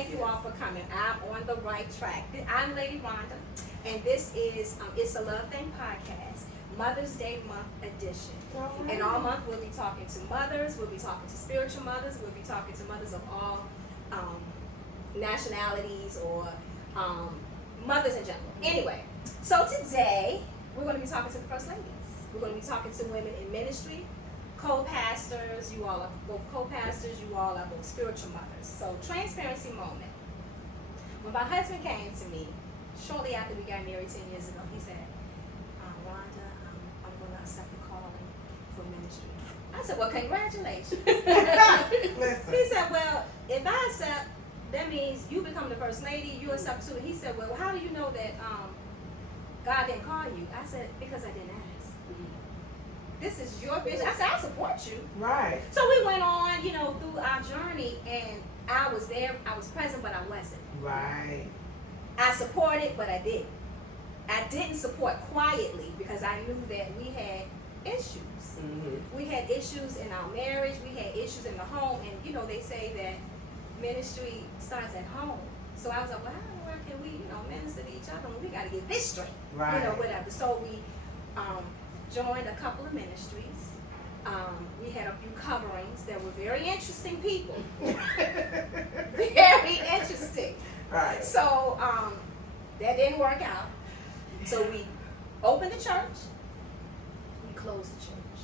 Thank you all for coming. I'm on the right track. I'm Lady Rhonda, and this is It's a Love Thing podcast, Mother's Day month edition. And all month we'll be talking to mothers, we'll be talking to spiritual mothers, we'll be talking to mothers of all nationalities or mothers in general. Anyway, so today we're going to be talking to the First Ladies. We're going to be talking to women in ministry, co-pastors. You all are both co-pastors, you all are both spiritual mothers. So transparency moment. When my husband came to me shortly after we got married 10 years ago, he said, Rhonda, I'm going to accept the calling for ministry. I said, well, congratulations. He said, well, if I accept, that means you become the First Lady, you accept too. He said, well, how do you know that God didn't call you? I said, because I didn't ask. This is your vision. I said, I support you. Right. So we went on, through our journey, and I was there, I was present, but I wasn't. Right. I supported, but I didn't. I didn't support quietly because I knew that we had issues. Mm-hmm. We had issues in our marriage, we had issues in the home, and they say that ministry starts at home. So I was like, well, how in the world can we, minister to each other when we got to get this straight? Right. Whatever. So we joined a couple of ministries. We had a few coverings that were very interesting people. Very interesting. Right. So that didn't work out. So we opened the church, we closed the church.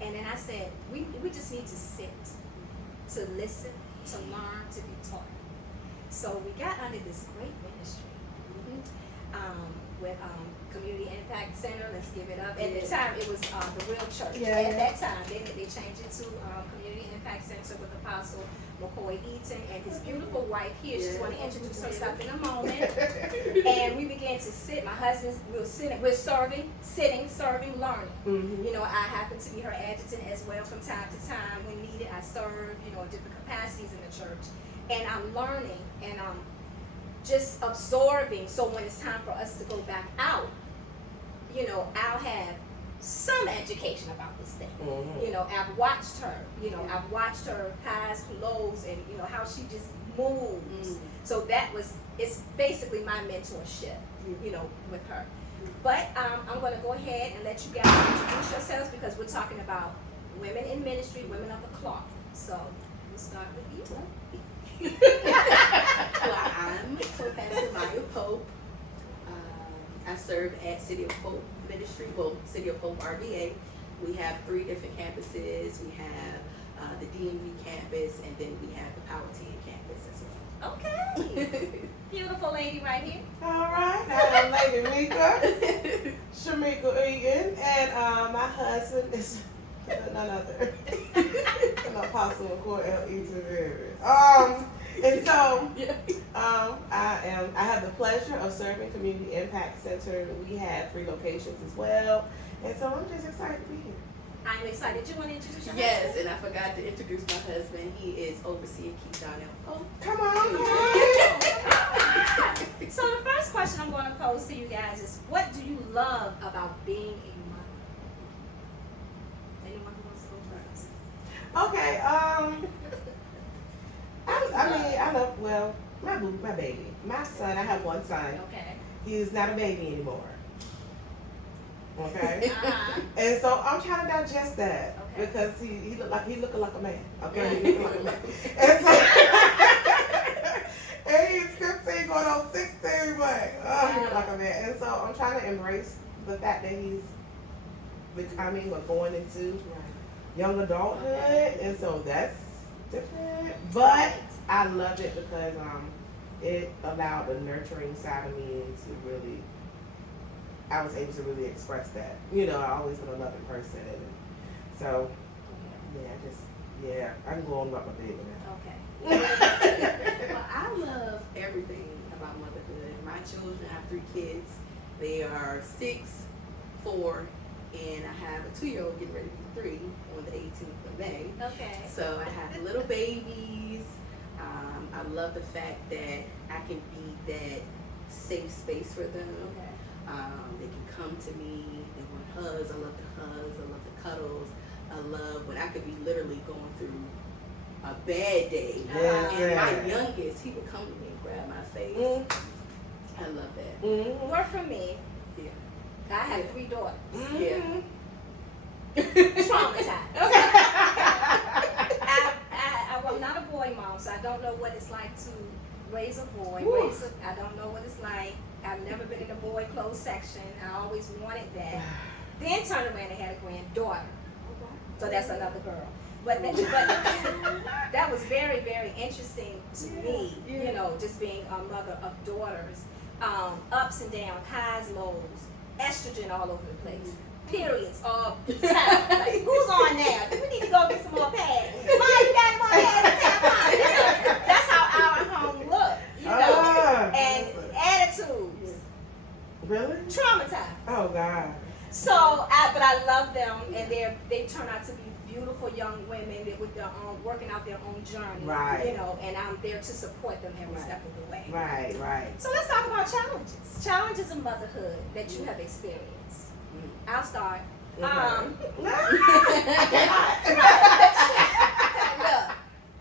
And then I said, we just need to sit, to listen, to learn, to be taught. So we got under this great ministry with Community Impact Center. Let's give it up. At the time, it was the Real Church. At that time, they changed it to Community Impact Center with Apostle McCoy Eaton and his beautiful wife here. She's going to introduce herself in a moment. And we began to sit. My husband, we're serving, learning. Mm-hmm. I happen to be her adjutant as well from time to time when needed. I serve, in different capacities in the church. And I'm learning and I'm just absorbing. So when it's time for us to go back out, I'll have some education about this thing. Mm-hmm. I've watched her, I've watched her highs, lows, and how she just moves. So it's basically my mentorship, with her. But I'm going to go ahead and let you guys introduce yourselves because we're talking about women in ministry, women of the cloth. So we'll start with you. Well, I'm co-pastor Maya Pope. I serve at City of Hope Ministry, City of Hope RVA. We have 3 different campuses. We have the DMV campus, and then we have the Powhatan campus as well. Okay. Beautiful lady right here. All right. I'm Lady Mika, Shamika Egan, and my husband is none other than Apostle McCoy L. Eaton. And so, I have the pleasure of serving Community Impact Center. We have 3 locations as well, and so I'm just excited to be here. I'm excited. Do you want to introduce yourself? Yes, and I forgot to introduce my husband. He is overseer Keith Donnell Pope. Come on. So the first question I'm going to pose to you guys is, what do you love about being a mother? Anyone who wants to go first? Okay. I love my baby, my son. I have one son. Okay. He's not a baby anymore. Okay. Uh-huh. And so I'm trying to digest that Okay. because he looking like a man. Okay. He looking like a man. And so and he's 15 going on 16, but he look like a man. And so I'm trying to embrace the fact that he's becoming or going into young adulthood, and so that's different. But I love it because it allowed the nurturing side of me to really. I was able to really express that. I always been a loving person, and so I'm going about my baby now. Okay. Well, I love everything about motherhood. My children, I have 3 kids. They are 6, 4, and I have a 2-year-old getting ready to be 3 on the 18th of May. Okay. So I have little babies. I love the fact that I can be that safe space for them. Okay. They can come to me. They want hugs. I love the hugs. I love the cuddles. I love when I could be literally going through a bad day. Yes, And my yes. youngest, he would come to me and grab my face. I love that. Mm-hmm. Work for me. Yeah. I have 3 daughters. Mm-hmm. Traumatized. I'm not a boy mom, so I don't know what it's like to raise a boy. Woo. I don't know what it's like. I've never been in a boy clothes section. I always wanted that. Then turned around and had a granddaughter. So that's another girl. But that was very, very interesting to me, you know, just being a mother of daughters. Ups and downs, highs, lows, estrogen all over the place. Periods all the time. Like, who's on now? Do we need to go get some more pads? Mom, you got more pads and tampons? You know, that's how our home looked, you know. And attitudes, Really? traumatized. Oh God. So, but I love them, and they turn out to be beautiful young women that with their own, working out their own journey. Right. You know, and I'm there to support them every step of the way. Right, right. So let's talk about challenges. Challenges of motherhood that you have experienced. I'll start. Look,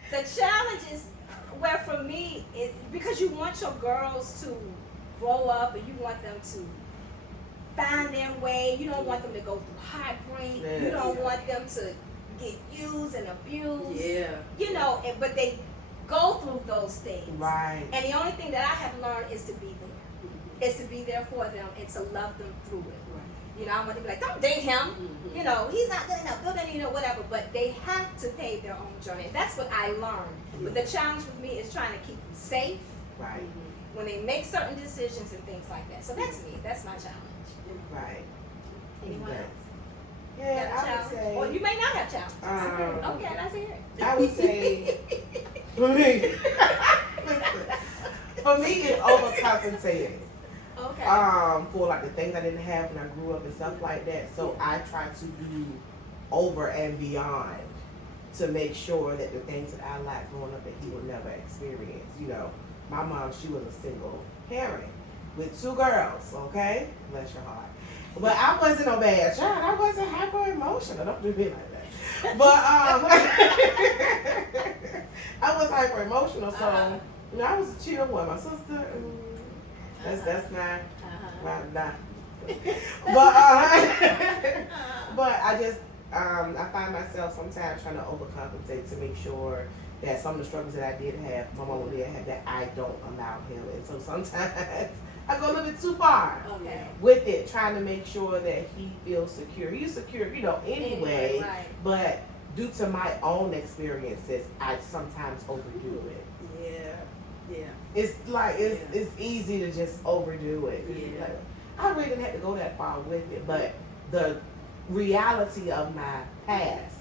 the challenges where for me, because you want your girls to grow up and you want them to find their way. You don't want them to go through heartbreak. Yes. You don't want them to get used and abused. Yeah. You know, but they go through those things. Right. And the only thing that I have learned is to be there. Is to be there for them and to love them through it. You know, I want to be like, don't date him. You know, he's not good enough, you know, whatever. But they have to pave their own journey. And that's what I learned. But the challenge with me is trying to keep them safe Right. when they make certain decisions and things like that. So that's me. That's my challenge. Right. Anyone Yes. else? Yeah, Got a I would challenge? say. Or you may not have challenges. Okay, let's hear it. I would say for me, listen, for me it's overcompensating. Okay. For like the things I didn't have when I grew up and stuff like that. So I try to do over and beyond to make sure that the things that I liked growing up that he would never experience. You know, my mom, she was a single parent with 2 girls, okay? Bless your heart. But I wasn't no bad child. I wasn't hyper emotional. Don't do me like that. But I was hyper emotional, so you know, I was a chill one. My sister, that's not. But I just I find myself sometimes trying to overcompensate to make sure that some of the struggles that I did have, my mama did have, that I don't allow him. And so sometimes I go a little bit too far Okay. with it, trying to make sure that he feels secure. He's secure, you know, anyway. Right. But due to my own experiences, I sometimes overdo it. Yeah. It's like it's easy to just overdo it. Yeah. Like, I really didn't have to go that far with it, but the reality of my past.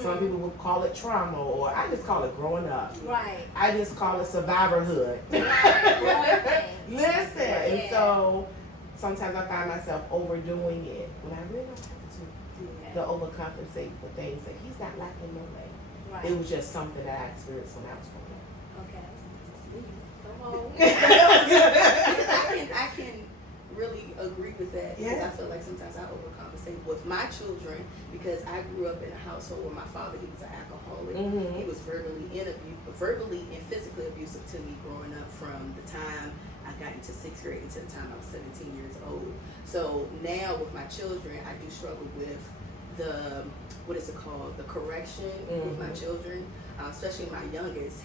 Some people would call it trauma, or I just call it growing up. Right. I just call it survivorhood. Right. Listen, and Yeah. so sometimes I find myself overdoing it when I really don't have to overcompensate for things that he's not lacking no way. Right. It was just something that I experienced when I was growing up. Okay. Come on. I can really agree with that because Yeah. I feel like sometimes I overcompensate with my children because I grew up in a household where my father, he was an alcoholic. Mhm. He was verbally and physically abusive to me growing up from the time I got into 6th grade until the time I was 17 years old. So now with my children, I do struggle with the, what is it called, the correction with my children, especially my youngest.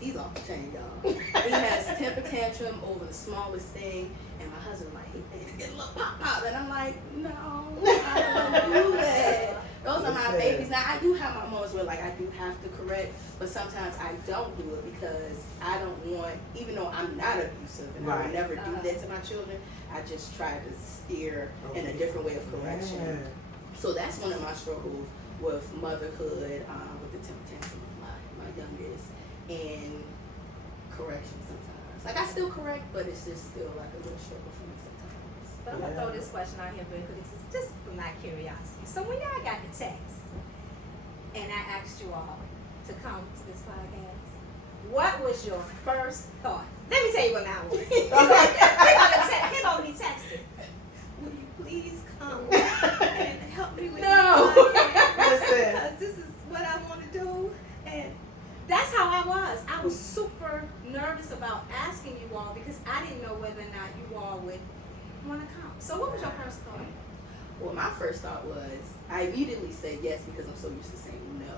He's off the chain, y'all. He has temper tantrum over the smallest thing, and my husband like, he needs to get a little pop, and I'm like, no, I don't do that. Those are my babies. Now I do have my moments where like I do have to correct, but sometimes I don't do it because I don't want, even though I'm not abusive and I would never do that to my children, I just try to steer in a different way of correction. Yeah. So that's one of my struggles with motherhood, with the temper tantrum of my youngest, and correction sometimes. Like I still correct, but it's just still like a little struggle for me sometimes. But I'm gonna throw this question out here, because this is just for my curiosity. So when y'all got the text, and I asked you all to come to this podcast, what was your first thought? Let me tell you what mine was. He gonna be texting. Will you please come and help me with this podcast? Listen. Because this is what I want to do, and honest about asking you all because I didn't know whether or not you all would want to come. So what was your first thought? Well, my first thought was I immediately said yes because I'm so used to saying no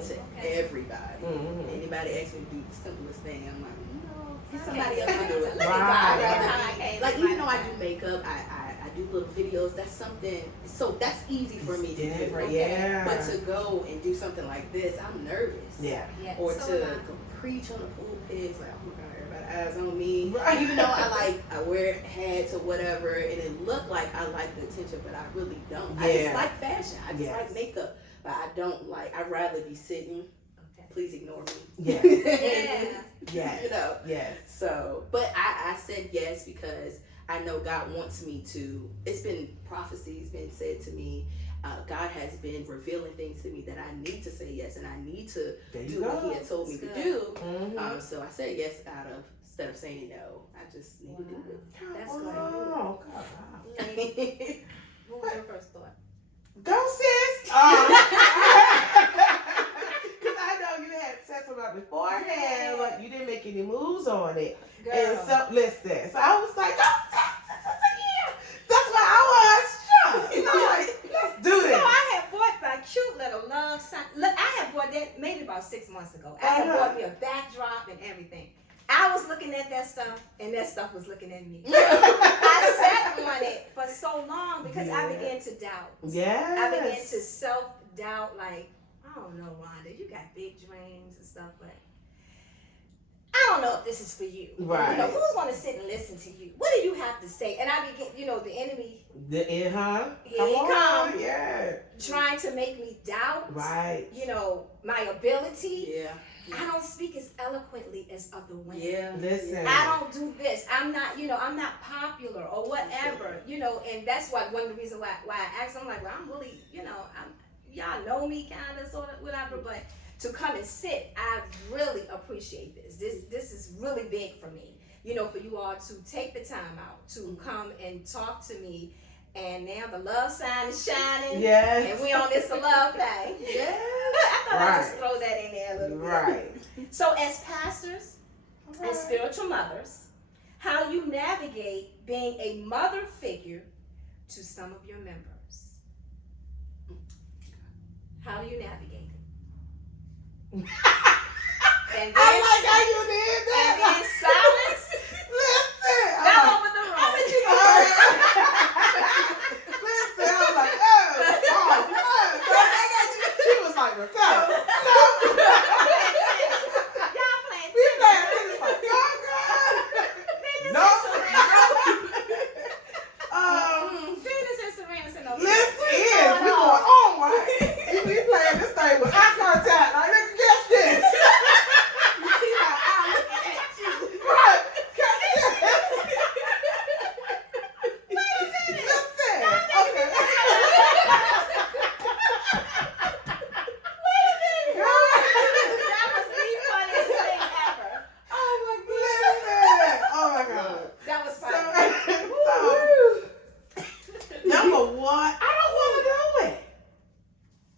to everybody. Anybody asks me to do the simplest thing, I'm like, no, get somebody else to do it. Right. Like even though I do makeup, I do little videos. That's something. So that's easy for me to do. Different, yeah. But to go and do something like this, I'm nervous. Yeah. Yeah. Or so to am I. go preach on the pulpit, it's like, oh my God, everybody eyes on me. Right. Even though I wear hats or whatever, and it look like I like the attention, but I really don't. I Yeah. just like fashion. I just Yes. like makeup, but I don't like. I'd rather be sitting. Okay. Please ignore me. Yes. Yeah. Yes. You know. Yes. So, but I said yes because I know God wants me to. It's been prophecies been said to me. God has been revealing things to me that I need to say yes, and I need to There you do what go. He had told me That's to good. do. So I said yes instead of saying no. I just need to do That's oh, good. God. it. What was your first thought? Go, sis. Because I know you had said something about beforehand, but you didn't make any moves on it. Girl. And so, listen. So I was like, go, sis. Yeah. That's what I was. Sure. You know, like, let's do So this. I had bought my cute little love sign. Look, I had bought that maybe about 6 months ago. I had bought me a backdrop and everything. I was looking at that stuff, and that stuff was looking at me. I sat on it for so long because I began to doubt. Yes. I began to self-doubt, like, I don't know, Wanda, you got big dreams and stuff, but I don't know if this is for you. Right. You know, who's going to sit and listen to you? What do you have to say? And I began, you know, the enemy Here Here he on. come. Yeah. trying to make me doubt, Right. you know, my ability. Yeah. I don't speak as eloquently as other women. Yeah. Listen. I don't do this. I'm not, you know, I'm not popular or whatever, you know, and that's why one of the reasons why I asked, I'm like, well, I'm really, you know, y'all know me kind of, sort of, whatever, but to come and sit, I really appreciate this. This is really big for me, you know, for you all to take the time out to come and talk to me, and now the love sign is shining, Yes. and we on this love thing. Yeah. I thought I'd just Right. throw that in there a little bit. Right. So as pastors, and spiritual mothers, how you navigate being a mother figure to some of your members. How do you navigate it? And then, I like how you did and that. then silence Listen. fell over the room. Listen, I was like, she was like, no. Y'all playing We tennis. playing tennis like, no. Venus and Serena sitting over Listen, there. we going on, right? We playing this thing with eye contact. Like, nigga, guess this. You see how I'm looking at you. Right. Catch this. Listen. Okay. That was the funniest thing ever. Listen. Oh my God. That was So, funny. number one, I don't want to do it.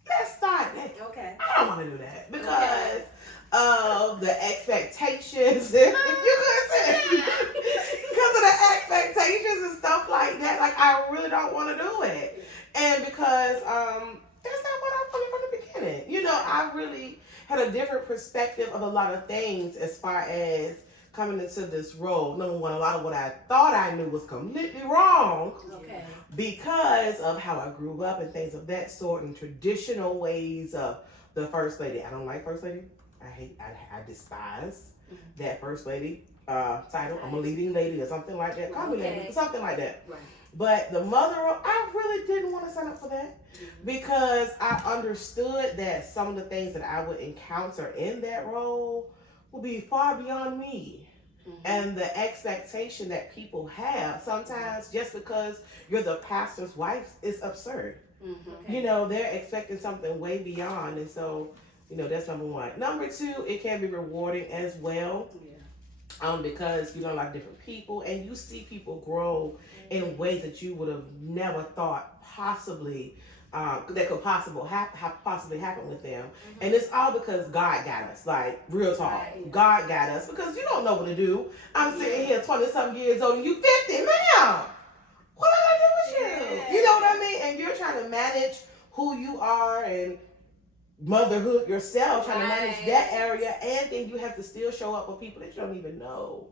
Let's start that. Okay. I don't want to do that because of the expectations. You could say because of the expectations and stuff like that. Like I really don't want to do it, and because that's not what I wanted from the beginning. You know, I really had a different perspective of a lot of things as far as coming into this role. Number one, a lot of what I thought I knew was completely wrong Okay. because of how I grew up and things of that sort and traditional ways of the first lady. I don't like first lady. I despise that first lady title. I'm a leading lady or something like that. Call me Okay. lady, something like that. Right. But the mother role, I really didn't want to sign up for that because I understood that some of the things that I would encounter in that role would be far beyond me. And the expectation that people have sometimes just because you're the pastor's wife is absurd. You know, they're expecting something way beyond. And so, you know, that's number one. Number two, it can be rewarding as well. Because you know, like different people and you see people grow in ways that you would have never thought possibly that could possibly happen with them. And it's all because God got us. Like, real talk. Right. God got us. Because you don't know what to do. I'm sitting here 20-something years old and you 50. Ma'am, what am I gonna do with you? Yeah. You know what I mean? And you're trying to manage who you are and motherhood yourself, trying to manage that area. And then you have to still show up for people that you don't even know.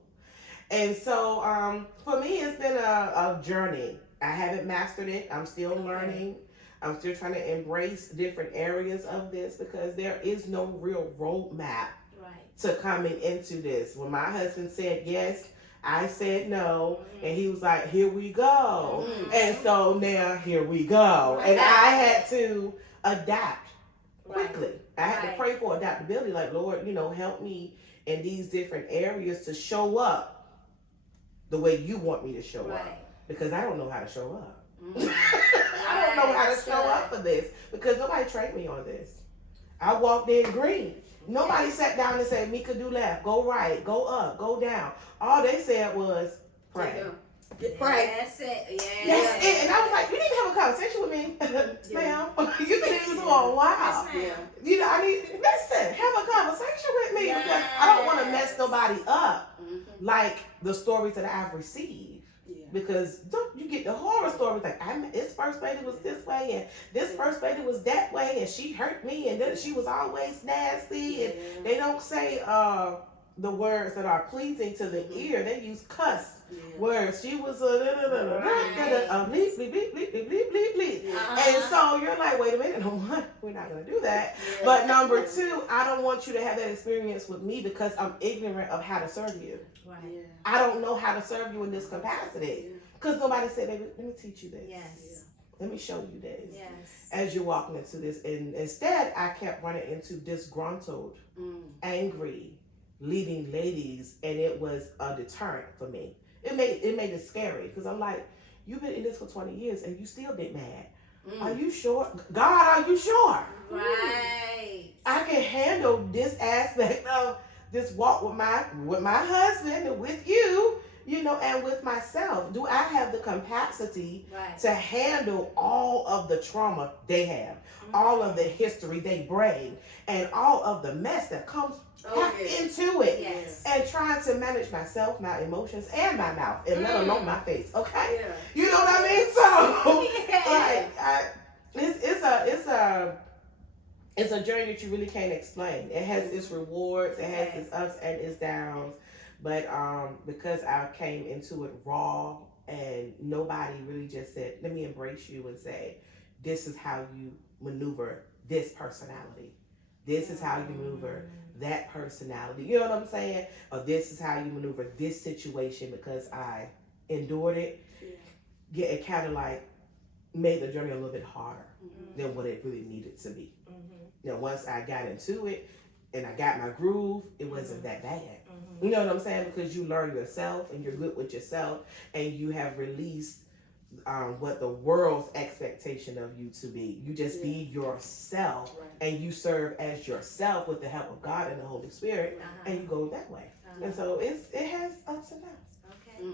And so for me, it's been a journey. I haven't mastered it. I'm still learning. I'm still trying to embrace different areas of this because there is no real roadmap Right. to coming into this. When my husband said yes, I said no, and he was like, here we go. And so now here we go. And I had to adapt quickly. I had to pray for adaptability, like, Lord, help me in these different areas to show up the way you want me to show up. Because I don't know how to show up. I don't know how to show up for this because nobody trained me on this. I walked in green. Nobody sat down and said, Mika, do left, go right, go up, go down. All they said was, pray. Pray. That's it. Yeah. That's it. And I was like, you didn't have a conversation with me, ma'am. You've been doing this for a while. Yes, ma'am. I need, listen, have a conversation with me because I don't want to mess nobody up like the stories that I've received. Because you get the horror stories like this first lady was this way and this first lady was that way and she hurt me and then she was always nasty and they don't say the words that are pleasing to the ear. They use cuss words. She was a bleep bleep bleep bleep bleep bleep bleep bleep. And so you're like, wait a minute, no, what? We're not gonna do that. But number two, I don't want you to have that experience with me because I'm ignorant of how to serve you. Right. I don't know how to serve you in this capacity. Because nobody said, baby, let me teach you this. Yes. Let me show you this. Yes. As you're walking into this. And instead, I kept running into disgruntled, angry, leading ladies. And it was a deterrent for me. It made it scary. Because I'm like, you've been in this for 20 years and you still get mad. Are you sure? God, are you sure? Right. I can handle this aspect of this walk with my husband and with you, and with myself. Do I have the capacity to handle all of the trauma they have, all of the history they bring, and all of the mess that comes into it, and trying to manage myself, my emotions, and my mouth, and let alone my face, okay? Yeah. You know what I mean? So, it's a journey that you really can't explain. It has its rewards, it has its ups and its downs. But because I came into it raw and nobody really just said, let me embrace you and say, this is how you maneuver this personality. This is how you maneuver that personality. You know what I'm saying? Or this is how you maneuver this situation because I endured it. Yeah, it kind of like made the journey a little bit harder than what it really needed to be. Once I got into it and I got my groove, it wasn't that bad. You know what I'm saying? Because you learn yourself and you're good with yourself and you have released what the world's expectation of you to be. You just be yourself and you serve as yourself with the help of God and the Holy Spirit and you go that way. And so it has ups and downs. Okay.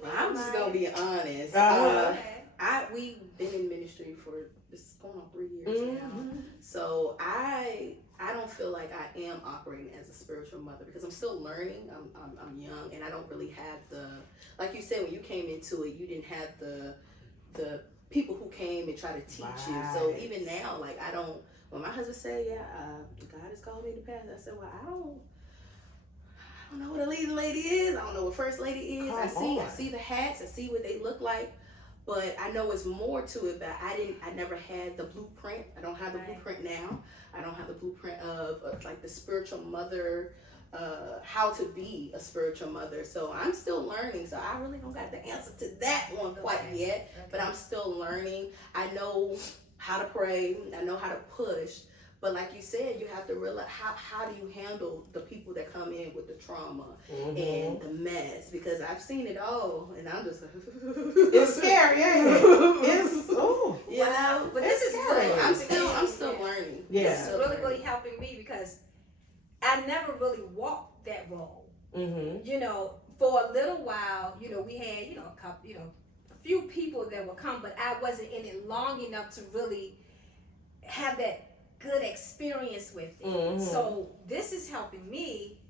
Well, I'm just gonna be honest. We've been in ministry for this going on 3 years now. So I don't feel like I am operating as a spiritual mother because I'm still learning. I'm young and I don't really have the, like you said, when you came into it, you didn't have the people who came and try to teach you. So even now, like when my husband said, God has called me to pastor, I said, well, I don't know what a leading lady is. I don't know what first lady is. I see the hats. I see what they look like. But I know it's more to it, but I never had the blueprint. I don't have the blueprint now. I don't have the blueprint of like the spiritual mother, how to be a spiritual mother. So I'm still learning. So I really don't got the answer to that one quite yet, but I'm still learning. I know how to pray. I know how to push. But like you said, you have to realize how do you handle the people that come in with the trauma and the mess? Because I've seen it all, and I'm just it's scary, ain't it? It's you know. But this is good. I'm still learning. Yeah, this is really helping me because I never really walked that role. For a little while, we had a couple, few people that would come, but I wasn't in it long enough to really have that good experience with it. Mhm. So this is helping me,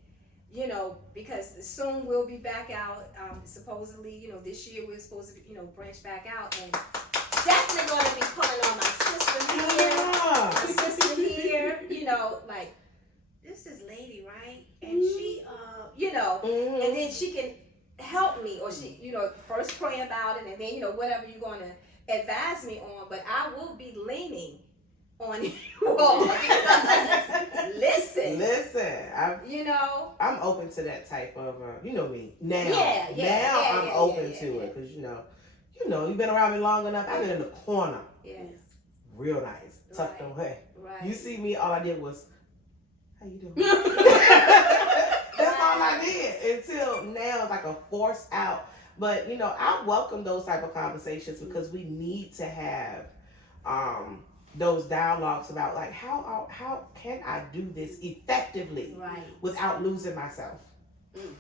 you know, because soon we'll be back out. Supposedly, you know, this year we're supposed to, you know, branch back out, and definitely going to be pulling on my sister here, Yeah. my sister here, you know, like, this is lady, right? And she, you know, Mhm. and then she can help me, or she, you know, first pray about it, and then, you know, whatever you're going to advise me on, but I will be leaning on you all. Listen, you know. I'm open to that type of, you know me now. Yeah, I'm yeah, open yeah, to yeah. it because you know, you've been around me long enough. I've been in the corner, Yes, real nice, tucked Right. away. right. You see me, all I did was, how you doing? That's all I did until now. It's like a force out. But you know, I welcome those type of conversations because we need to have those dialogues about like how can I do this effectively Right. without losing myself,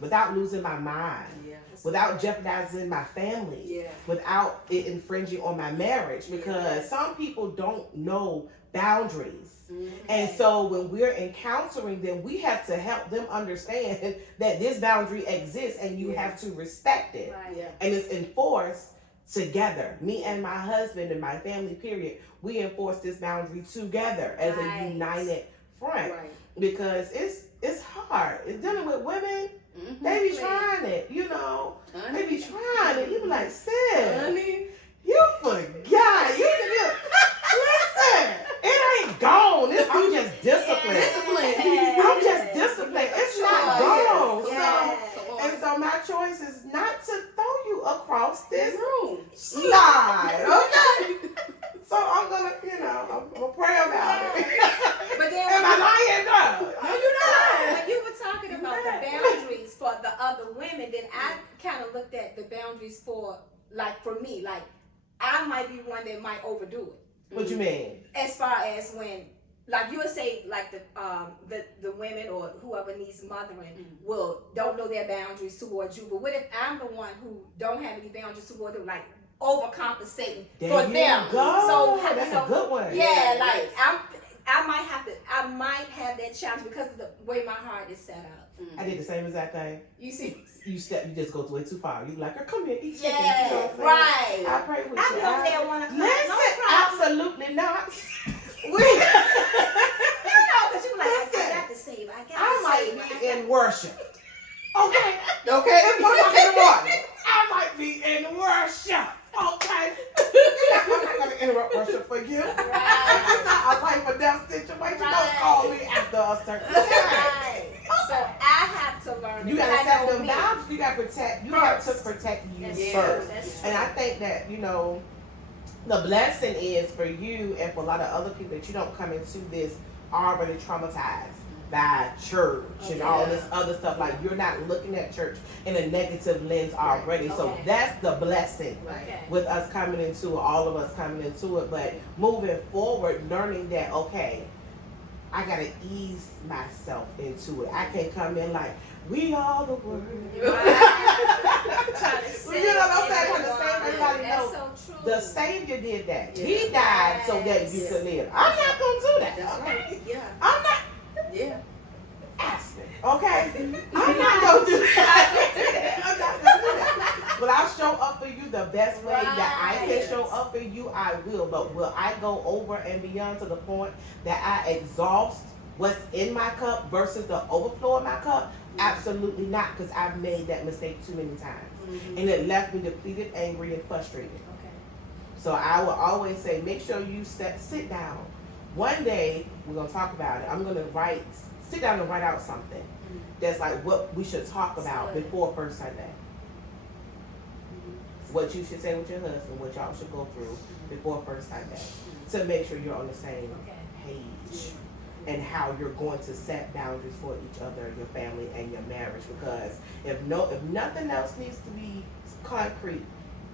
without losing my mind, Yeah. without jeopardizing my family, Yeah. without it infringing on my marriage, because some people don't know boundaries. And so when we're encountering them, we have to help them understand that this boundary exists and you have to respect it. Right. Yeah. And it's enforced together. Me and my husband and my family, period, we enforce this boundary together as Right. a united front. Right. Because it's hard. It's dealing with women, Mhm. they be trying it, you know. They be trying it. You be like, sis, Honey. you forgot. Listen, it ain't gone. I'm just disciplined. Discipline. I'm just disciplined. It's not gone. Yes. So, and so my choice is not to throw you across this room. slide, okay? So I'm gonna, I'm gonna pray about it. But then Am I lying? No, you're not. when you were talking about the boundaries for the other women, then I kind of looked at the boundaries for me, like I might be one that might overdo it. What you mean? As far as when, like you would say, like the women or whoever needs mothering don't know their boundaries towards you. But what if I'm the one who don't have any boundaries towards them, like overcompensating for them? Go. So That's a good one. Yeah, like I might have that challenge because of the way my heart is set up. I did the same exact thing. You see? You just go way too far. You like, come here, eat chicken. Yeah, You know what I'm saying? right. I pray with I you. know they want to come. Listen, No problem. absolutely not. You know, because you like, Listen, I got to save. I I got to might save. be in worship. Okay? Okay, it's 1 o'clock in the morning. I might be in worship. Okay? I'm not going to interrupt worship for you. Right. It's not a life or death situation. Right. Don't call me after a certain time. Right. So I have to learn. You because gotta I set know them me. boundaries. You gotta protect. You have to First. protect you That's first. true. That's And I think that the blessing is for you and for a lot of other people that you don't come into this already traumatized by church and all this other stuff. Like you're not looking at church in a negative lens already. So Okay. that's the blessing. Okay. With us coming into it, all of us coming into it, but moving forward, learning that I gotta ease myself into it. I can't come in like we are the word. Right. Trying to save You know what I'm saying? Trying to everyone. save everybody. That's No, so true. the Savior did that. Yeah. He died so that you Yes. could live. I'm not gonna do that. That's Okay? right. Yeah. I'm not Yeah. asking. Okay? I'm not gonna do that. I'm not gonna do that. Will I show up for you the best way that I can show up for you? I will. But will I go over and beyond to the point that I exhaust what's in my cup versus the overflow of my cup? Absolutely not, because I've made that mistake too many times. And it left me depleted, angry, and frustrated. Okay. So I will always say, make sure you sit down. One day, we're going to talk about it. I'm going to sit down and write out something that's like what we should talk about before First Sunday. What you should say with your husband, what y'all should go through before First Sunday to make sure you're on the same page. And how you're going to set boundaries for each other, your family, and your marriage. Because if nothing else needs to be concrete,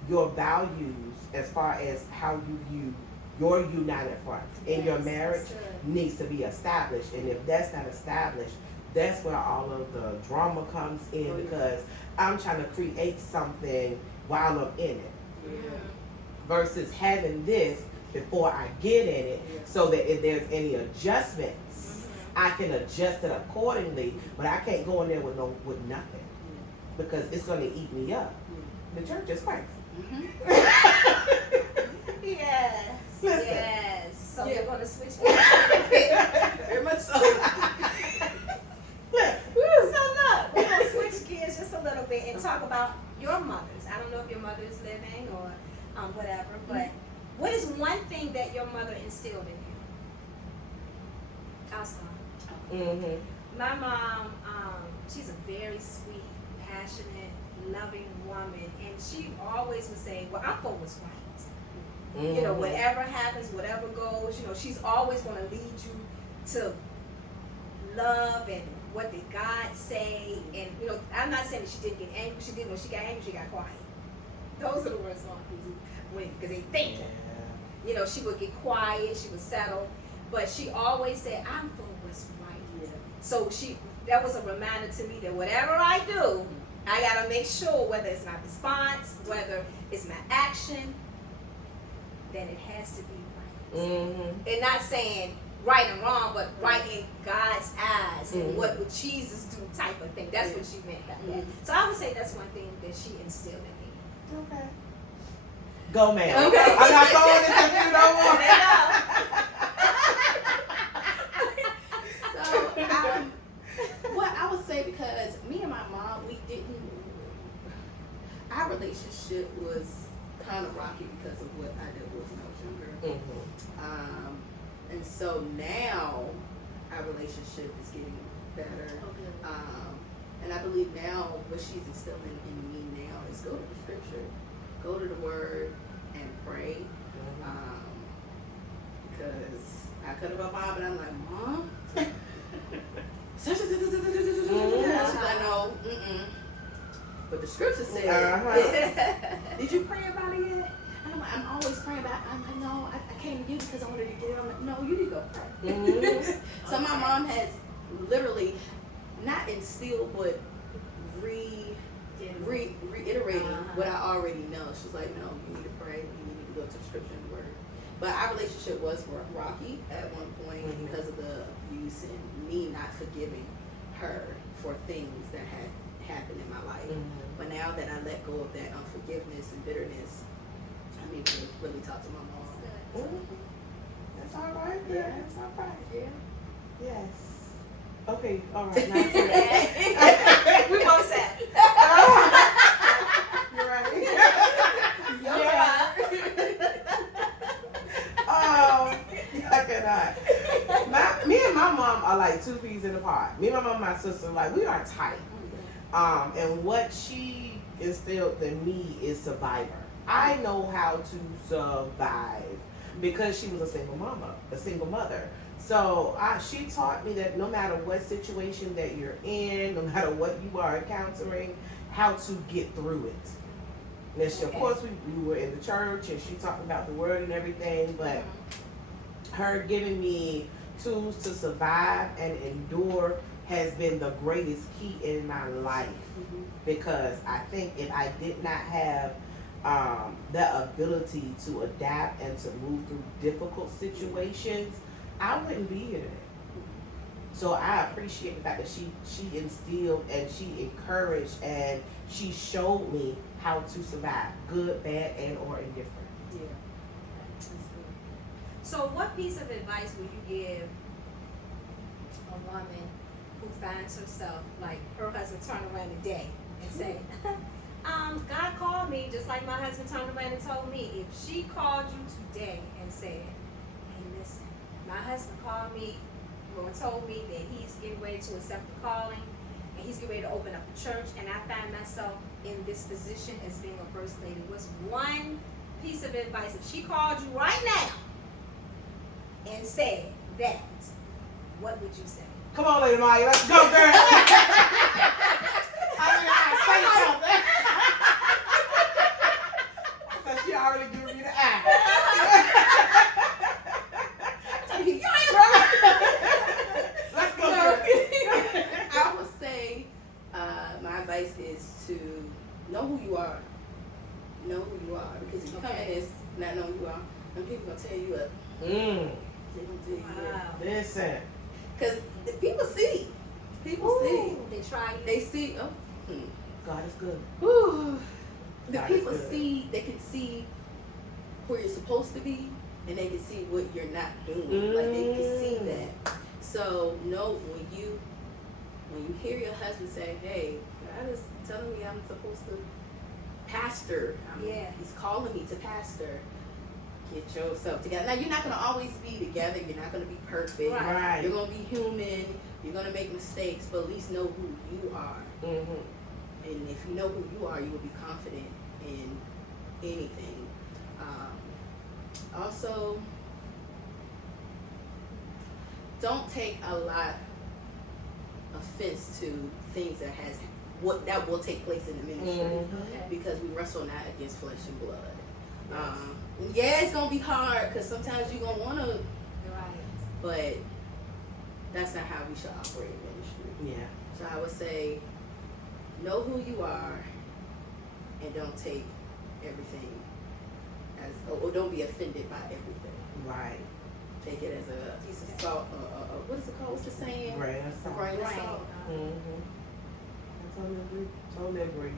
your values as far as how you view your united front in your marriage needs to be established. And if that's not established, that's where all of the drama comes in, because I'm trying to create something while I'm in it. versus having this before I get in it, so that if there's any adjustments, I can adjust it accordingly. But I can't go in there with nothing, because it's going to eat me up. The church is crazy. Yes. Listen. Yes. So we're going to switch. Very much so. So look, we're going to switch gears just a little bit and talk about your mothers. I don't know if your mother is living or whatever, but what is one thing that your mother instilled in you? I'll start. My mom, she's a very sweet, passionate, loving woman, and she always would say, well, Uncle was right. You know, whatever happens, whatever goes, you know, she's always going to lead you to love and what did God say. And, you know, I'm not saying that she didn't get angry. She did. When she got angry, she got quiet. Those are the words on because they think. You know, she would get quiet, she would settle, but she always said, I'm for what's right. So that was a reminder to me that whatever I do, I gotta make sure whether it's my response, whether it's my action, that it has to be right. And not saying right and wrong, but right in God's eyes and what would Jesus do type of thing. That's what she meant by that. So I would say that's one thing that she instilled in me. Okay. Go, ma'am. Okay. I'm not throwing this at you no more. So, what I would say, because me and my mom, our relationship was kind of rocky because of what I did when I was younger. And so now our relationship is getting better. And I believe now what she's instilling in me now is go to the scripture, go to the word, and pray. Because I cut up my mom and I'm like, Mom? She's like, no, But the scripture said, did you pray about it yet? And I'm like, I'm always praying about it. I'm like, no, I came to you because I wanted to get it. I'm like, no, you need to go pray. So my mom has literally not instilled, but reiterating what I already know. She's like, no, you need to pray. You need to go to the scripture and the word. But our relationship was rocky at one point because of the abuse and me not forgiving her for things that had happened in my life. But now that I let go of that unforgiveness and bitterness, I mean, to really talk to my mom. That's all right. Yeah, that's all right. Yeah. Yes. Okay, all right. Now it's We both said. You're right. I cannot. Me and my mom are like two peas in a pod. Me and my mom and my sister, like, we are tight. And what she instilled in me is survivor. I know how to survive because she was a single mother. So she taught me that no matter what situation that you're in, no matter what you are encountering, how to get through it. And she, of course, we were in the church and she talked about the word and everything, but her giving me tools to survive and endure has been the greatest key in my life. Because I think if I did not have the ability to adapt and to move through difficult situations, I wouldn't be here today. So I appreciate the fact that she instilled and she encouraged and she showed me how to survive, good, bad, and or indifferent. Yeah. That's good. So what piece of advice would you give a woman who finds herself, like her husband turned around today and say, God called me just like my husband turned around and told me. If she called you today and said, hey, listen, my husband called me and told me that he's getting ready to accept the calling and he's getting ready to open up a church, and I find myself in this position as being a first lady, what's one piece of advice if she called you right now and said that, what would you say? Come on, Lady Maya, let's go, girl. I say something. So she already gave me the eye. Let's go, girl. I would say my advice is to know who you are. know who you are, because if you come in as not knowing who you are, and people gonna tell you up. Mm. They gonna tell you up. Wow. Listen. Because people see. People see. They try you. They see. Oh. God is good. Whew. The God is people good. see. They can see where you're supposed to be, and they can see what you're not doing. Like they can see that. So know when you hear your husband say, "Hey, God is telling me I'm supposed to pastor. Yeah. He's calling me to pastor." Get yourself together. Now you're not gonna always be together. You're not gonna be perfect. Right. Right. You're gonna be human. You're gonna make mistakes, but at least know who you are. Mm-hmm. And if you know who you are, you will be confident in anything. Also, don't take a lot offense to things that will take place in the ministry, Mm-hmm. because we wrestle not against flesh and blood. Yeah, it's gonna be hard because sometimes you're gonna wanna, Right. but that's not how we should operate in ministry. Yeah. So I would say, know who you are, and don't take everything or don't be offended by everything. Right. Take it as a piece of salt. What is it called? What's the saying? Grain of A salt. grain of Right. salt. Mm-hmm. I totally agree. Totally agree.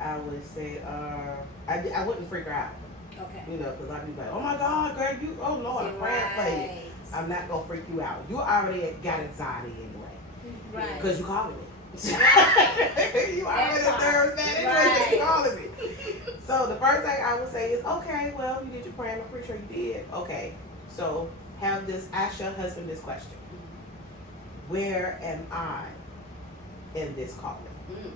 I would say, I wouldn't freak her out. Okay. You know, because I'd be like, oh my God, girl, you, oh Lord, I'm praying for you. Right. I'm not going to freak you out. You already got anxiety anyway. Right. Because you calling me. Right. You already That there, man. Right. You calling me. So the first thing I would say is, okay, well, you did your prayer. I'm pretty sure you did. Okay. So ask your husband this question. Where am I in this calling? Mm.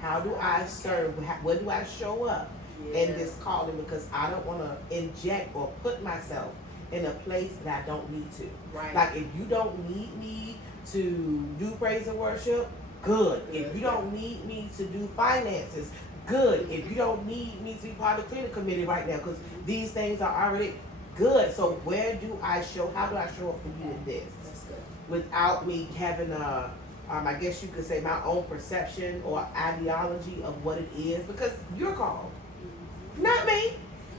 How do I serve? Where do I show up Yeah. in this calling? Because I don't want to inject or put myself in a place that I don't need to. Right. Like if you don't need me to do praise and worship, good. If you don't need me to do finances, good. If you don't need me to be part of the cleaning committee right now, because these things are already good. So where do I show? How do I show up for you in this? That's good. Without me having I guess you could say my own perception or ideology of what it is, because you're called, not me.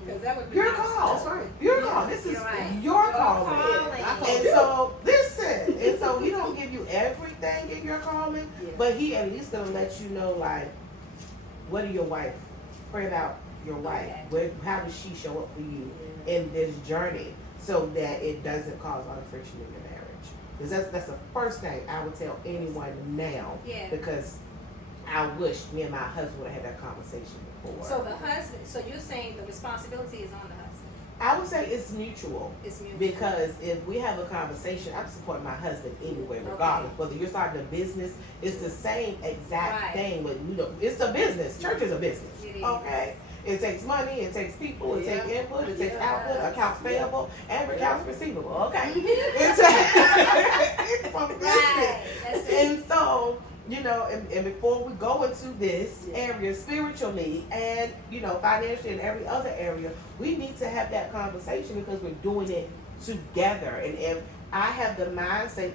Because that would be You're nice. called. That's right. You're called. This is You're right. your calling. calling. And so listen, and so he don't give you everything in your calling, Yeah. but he at least gonna let you know, like, what are your wife? Pray about your wife. Okay. How does she show up for you Yeah. in this journey, so that it doesn't cause a lot of friction in your marriage? Because that's the first thing I would tell anyone now. Yeah. Because I wish me and my husband would have had that conversation before. So the husband, so you're saying the responsibility is on the husband. I would say it's mutual. It's mutual. Because if we have a conversation, I'm supporting my husband anyway, regardless. Whether you're starting a business, it's the same exact Right. thing. But you know, it's a business. Church is a business. It is. Okay. It takes money, it takes people, it takes Yeah. input, it takes Yeah. output, accounts payable, and accounts receivable. Okay. It's from business. Right. That's it. And so, you know, and before we go into this area spiritually and, you know, financially and every other area, we need to have that conversation because we're doing it together. And if I have the mindset,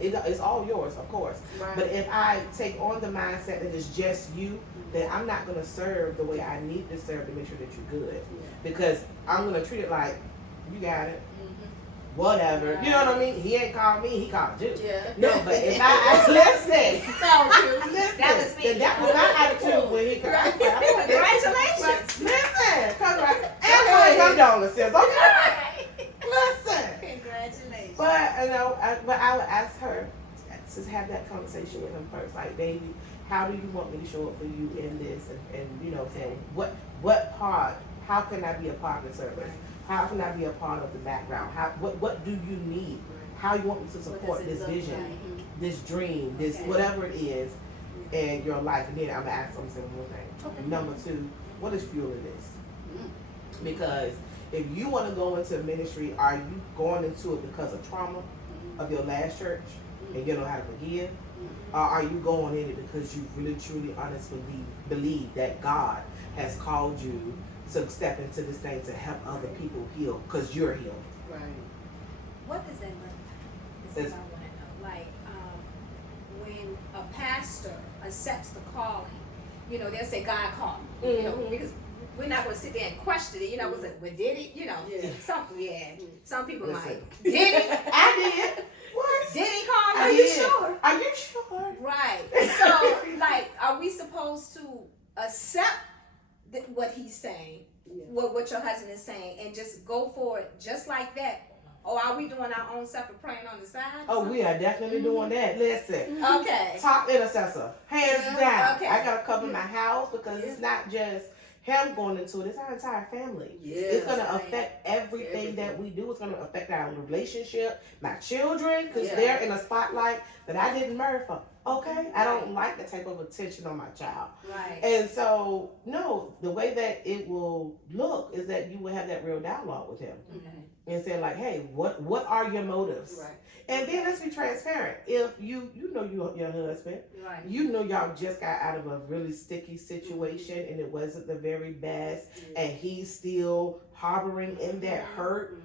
it's all yours, of course. Right. But if I take on the mindset that it's just you, then I'm not going to serve the way I need to serve to make sure that you're good. Yeah. Because I'm going to treat it like, you got it, Mhm. whatever. You know what I mean? He ain't called me, he called you. Yeah. No, but if I listen, So true. listen, That was me. that was my attitude when he called. Congratulations. Listen, congrats. And my condolences, okay? Listen. Congratulations. But, you know, I would ask her to have that conversation with him first. Like, baby, how do you want me to show up for you in this? And you know, saying, what part, how can I be a part of the service? Right. How can I be a part of the background? What do you need? How you want me to support this vision, this dream, this Okay. whatever it is in your life? And then I'm gonna ask them one more thing. Okay. Number two, what is fueling this? Mm. Because if you want to go into ministry, are you going into it because of trauma of your last church and you don't know how to forgive? Or are you going in it because you really, truly, honestly believe that God has called you to step into this thing to help other people heal because you're healed? Right. What does that look like? Is what I want to know. Like, when a pastor accepts the calling, you know, they'll say God called me, you know, because we're not going to sit there and question it. You know, was it, well, did he? You know, some people Listen. might. Did he? I did. What? Did he call you? I Are you did. sure? Are you sure? Right. So, like, are we supposed to accept what he's saying, what your husband is saying, and just go for it just like that? Or are we doing our own separate praying on the side? Oh, we are definitely doing that. Listen. Okay. Top intercessor, hands down. Okay. I gotta cover my house because it's not just him going into it; it's our entire family. It's gonna affect everything that we do. It's gonna affect our relationship, my children, because they're in a spotlight that I didn't marry for. Okay, I don't like that type of attention on my child. Right. And so, no, the way that it will look is that you will have that real dialogue with him and say like, hey, what are your motives? Right. And then let's be transparent. If you know your husband, Right. you know y'all just got out of a really sticky situation and it wasn't the very best, and he's still harboring in that hurt.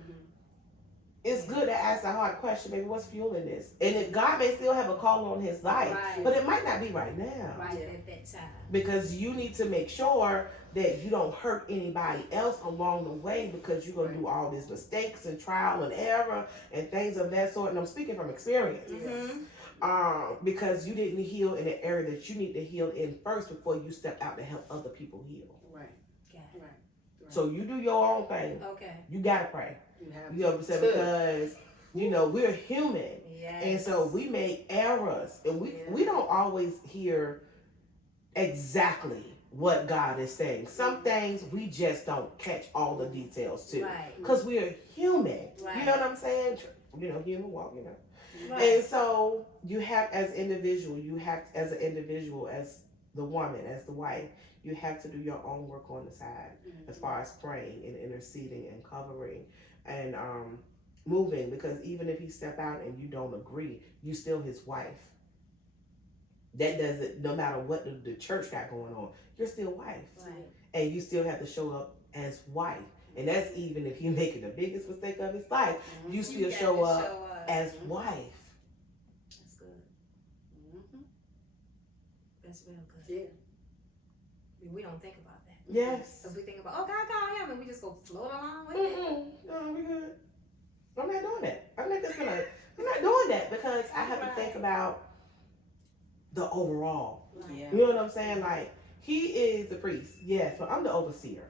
It's good to ask the hard question, baby, what's fueling this? And if God may still have a call on his life, but it might not be right now. Right at that time. Because you need to make sure that you don't hurt anybody else along the way, because you're going to do all these mistakes and trial and error and things of that sort. And I'm speaking from experience. Because you didn't heal in the area that you need to heal in first before you step out to help other people heal. Right. Okay. So you do your own thing. Okay. You got to pray. You You know what I'm saying? Because, you know, we're human. Yes. And so we make errors. And we don't always hear exactly what God is saying. Some things we just don't catch all the details to. Right. Because we are human. Right. You know what I'm saying? You know, human walk, you know. Right. And so you have as an individual, as the woman, as the wife, you have to do your own work on the side as far as praying and interceding and covering and moving, because even if he step out and you don't agree, you still his wife. That doesn't, no matter what the church got going on, you're still wife. Right. And you still have to show up as wife. And that's even if he's making the biggest mistake of his life, you still got show to up as wife. That's good. That's real good. Yeah. We don't think about that. Yes. Because we think about, oh, God called him, and we just go float along with it. No, we good. I'm not doing that. I'm not doing that, because I have to think about the overall. Yeah. You know what I'm saying? Like, he is the priest, yes, but I'm the overseer.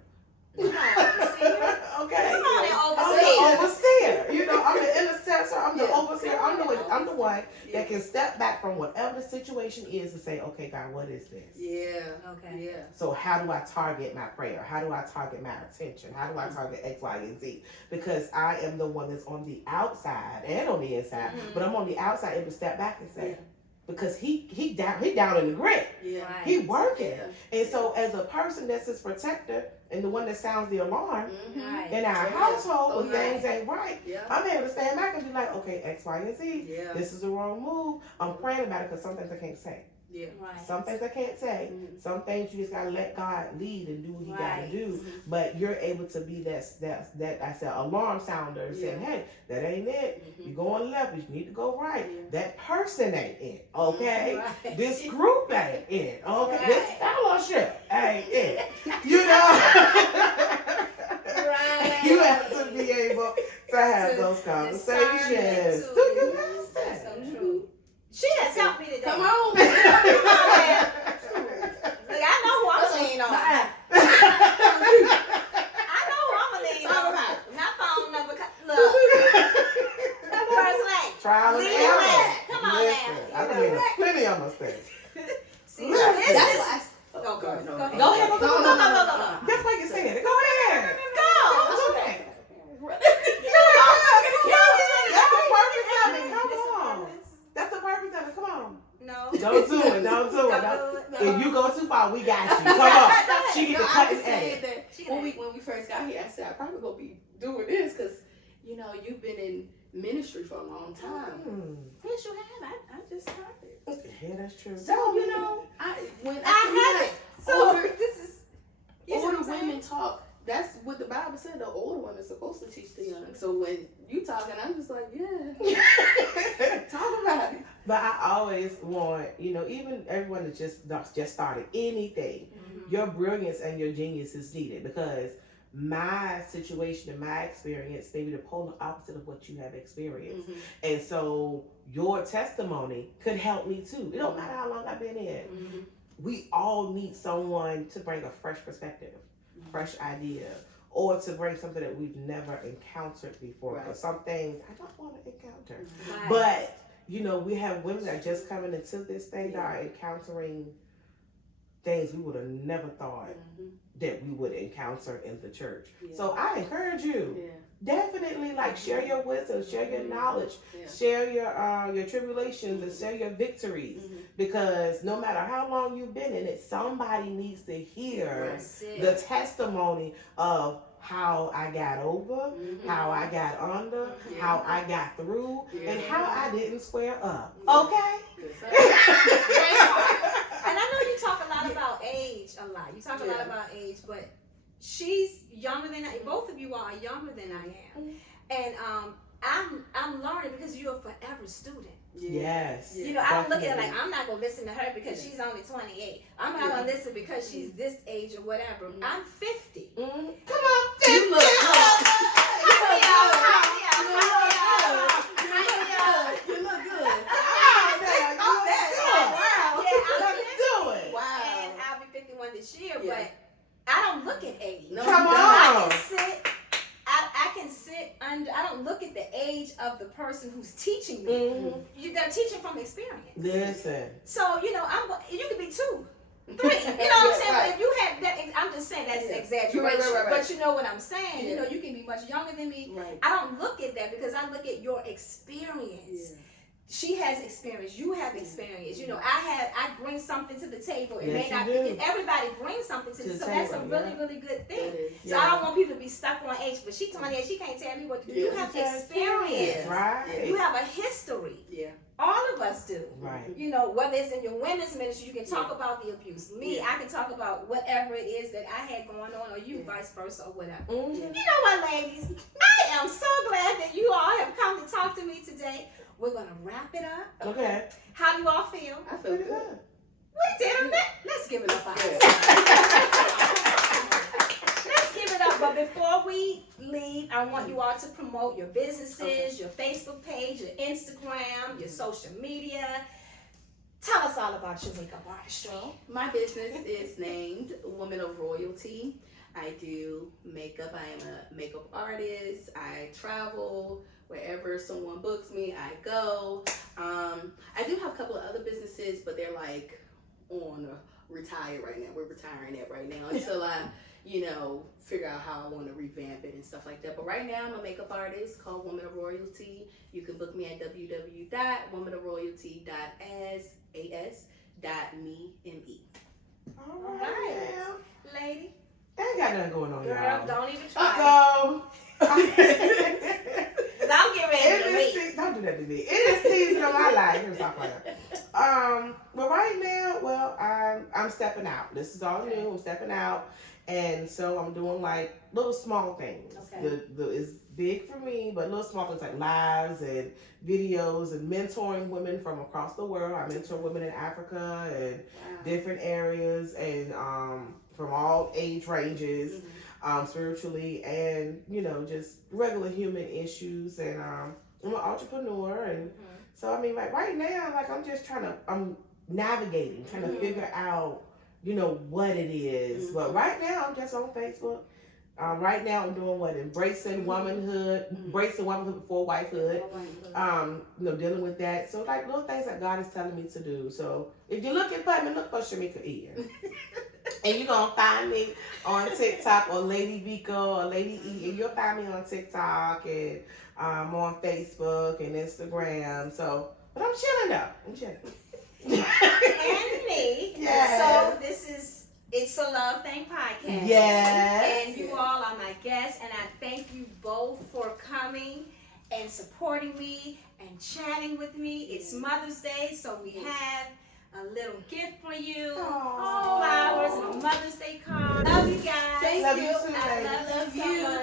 Come on, overseer. Okay. Come on, I'm overseer. the overseer. You know, I'm the intercessor. I'm the Yeah. overseer. I'm the one that can step back from whatever the situation is and say, okay, God, what is this? Yeah. Okay. Yeah. So how do I target my prayer? How do I target my attention? How do I target X, Y, and Z? Because I am the one that's on the outside and on the inside, but I'm on the outside able to step back and say, because he down in the grit. Yeah. Right. He working. Yeah. And so as a person that's his protector and the one that sounds the alarm Right. in our Yeah. household when Okay. things ain't right, Yeah. I'm able to stand back and be like, okay, X, Y, and Z. Yeah. This is the wrong move. I'm praying about it because some things I can't say. Yeah. Right. Some things I can't say. Some things you just gotta let God lead and do what he gotta Right. do. But you're able to be that I said alarm sounder saying, hey, that ain't it. You going left, you need to go right. Yeah. That person ain't it. Okay? Right. This group ain't it. Okay? Right. This fellowship ain't it. You know? Right. You have to be able to have those conversations. Discernment, Do you too. listen? That's so true. She has helped me today. Come on. Look, I know who I'm leaning on. I know who I'm gonna lean on. Not phone number. Look. First lady. Trial and Lead error. the way. Come on Listen, now. I done made plenty of mistakes. See, Listen. this That's is. why. Go, go ahead. No, Go ahead. Go ahead, Go. That's why you're saying it. Go ahead. Go. Don't do that. That's the purpose of it. Come on. No. Don't do it. Don't do it. If you go too far, we got you. Come on. She get the I cut was and saying edit. that when we first got here, I said I probably gonna be doing this because you know you've been in ministry for a long time. Yes, you have. I just started. Yeah, that's true. So you know, when I have it. So older, this is. You see what older I'm saying? women talk. That's what the Bible said. The older women are supposed to teach the young. So when you talking, I'm just like, yeah, talk about it. But I always want, you know, even everyone that just started anything, your brilliance and your genius is needed, because my situation and my experience may be the polar opposite of what you have experienced. And so your testimony could help me too. It don't matter how long I've been in. We all need someone to bring a fresh perspective, fresh idea, or to bring something that we've never encountered before. Because some things I don't want to encounter. But, you know, we have women that are just coming into this thing that are encountering things we would have never thought that we would encounter in the church. So I encourage you, definitely, like, share your wisdom, share your knowledge, share your tribulations, and share your victories, because no matter how long you've been in it, somebody needs to hear the testimony of how I got over, how I got under, how I got through, and how I didn't square up. Okay? And I know you talk a lot about age, You talk a lot about age, but she's younger than I. Both of you are younger than I am, and I'm learning because you're a forever student. Yes. You know, I don't look at it like I'm not gonna listen to her because she's only 28. I'm not gonna listen because she's this age or whatever. I'm 50. Come on, 50. You look good. You look good. And I'll be 51 this year, but I don't look at age. No, come on. I can sit under. I don't look at the age of the person who's teaching me. They're teaching from experience. Listen. So you know, you could be 2, 3. You know what I'm saying? But if you had that, I'm just saying that's exaggeration. Right. But you know what I'm saying? You know, you can be much younger than me. I don't look at that because I look at your experience. She has experience. You have experience. You know, I bring something to the table. It may not. Everybody brings something to the table. So that's a really, really good thing. So I don't want people to be stuck on age. But she's 28. She can't tell me what to do. You have experience. Right. You have a history. All of us do. Right. You know, whether it's in your women's ministry, you can talk about the abuse. Me, I can talk about whatever it is that I had going on, or you, vice versa, or whatever. You know what, ladies? I am so glad that you all have come to talk to me today. We're going to wrap it up. Okay. How do you all feel? I feel good. We did it. Let's give it up. Let's give it up. But before we leave, I want you all to promote your businesses, your Facebook page, your Instagram, your social media. Tell us all about your makeup artistry. My business is named Woman of Royalty. I do makeup. I am a makeup artist. I travel. Wherever someone books me, I go. I do have a couple of other businesses, but they're like on retire right now. We're retiring it right now until I, figure out how I want to revamp it and stuff like that. But right now, I'm a makeup artist called Woman of Royalty. You can book me at www.womanofroyalty.me. All right. Lady. I ain't got nothing going on, Girl, y'all. don't even try. So, I'm getting ready to leave. Don't do that to me. It is season of my life. Here's talk about that. But right now, I'm stepping out. This is all new. I'm stepping out, and so I'm doing like little small things. Okay. It's big for me, but little small things like lives and videos and mentoring women from across the world. I mentor women in Africa and different areas, and from all age ranges. Spiritually and just regular human issues, and I'm an entrepreneur, and so I mean, like right now, like I'm navigating, trying to figure out what it is. But right now I'm just on Facebook. Right now I'm doing embracing womanhood, embracing womanhood before wifehood. Dealing with that. So like little things that God is telling me to do. So if you're looking for me, look for Shamika Ian. And you're going to find me on TikTok or Lady Vico or Lady E. And you'll find me on TikTok and on Facebook and Instagram. So, but I'm chilling though. I'm chilling. And me. Yes. So this is It's a Love Thing podcast. Yes. And you all are my guests. And I thank you both for coming and supporting me and chatting with me. It's Mother's Day, so we have a little gift for you. Some flowers and a Mother's Day card. Love you guys. Thank you. I love you so much.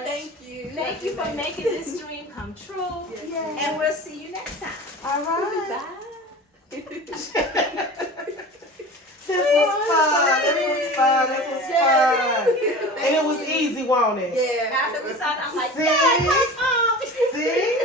Thank you. Thank you for making this dream come true. Yes. And we'll see you next time. All right. Bye. And it was easy, wasn't it? Yeah. After we saw it, I'm like, See? yeah, come on. See?